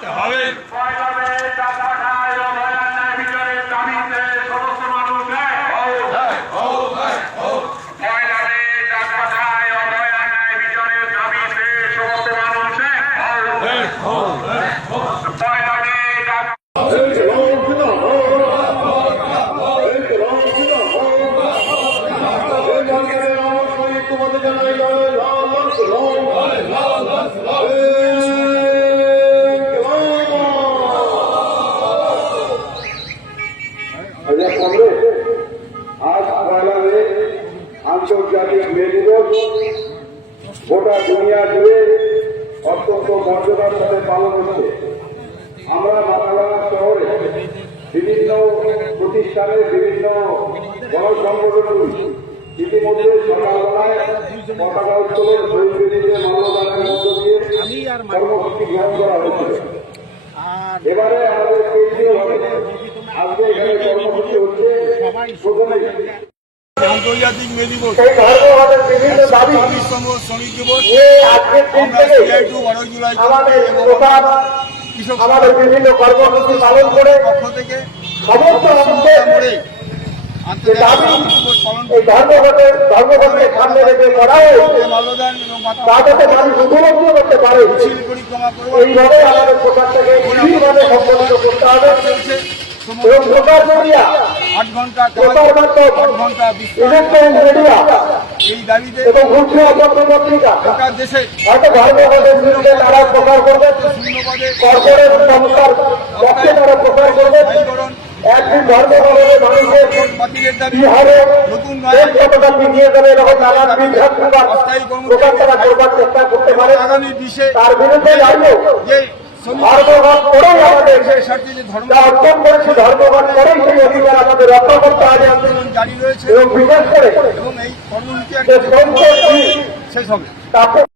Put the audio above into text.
করতে হবে Let's go! আজ পয়লা মে আন্তর্জাতিক মে দিবস। গোটা দুনিয়া জুড়ে অত্যন্ত মর্যাদার সাথে পালন হচ্ছে। আমরা বাংলা শহরে বিভিন্ন প্রতিষ্ঠানে বিভিন্ন গণসংগঠনগুলি ইতিমধ্যে সকালবেলায় পতাকা উত্তোলন শহীদ বেদিতে মানবতার মধ্য দিয়ে কর্মসূচি গ্রহণ করা হয়েছিল এবারে আমাদের কেন্দ্রীয় আন্তর্জাতিক মে দিবস। ছাব্বিশতম শ্রমিক দিবস। আমরা সিআই টু বারোই জুলাই কৃষক আমাদের বিভিন্ন কর্মসূচি পালন করে পক্ষ থেকে সমস্ত করে এবং আট ঘণ্টা আট ঘণ্টা এই দাবিতে গোটা দেশে তারা করবে। কর্পোরেট সংস্থার পক্ষে তারা করবে। একদিন ধর্মঘটে মানুষের নতুন কতটা এরকম প্রকার তারা। করবার চেষ্টা করতে পারে। আগামী বিশে তার বিরুদ্ধে করেই আমাদের। অর্জন করেছে আমাদের রক্ষা করতে হবে। আন্দোলন জারি রয়েছে এবং বিশেষ করে এবং এই কর্মসূচি শেষ হবে। তাকে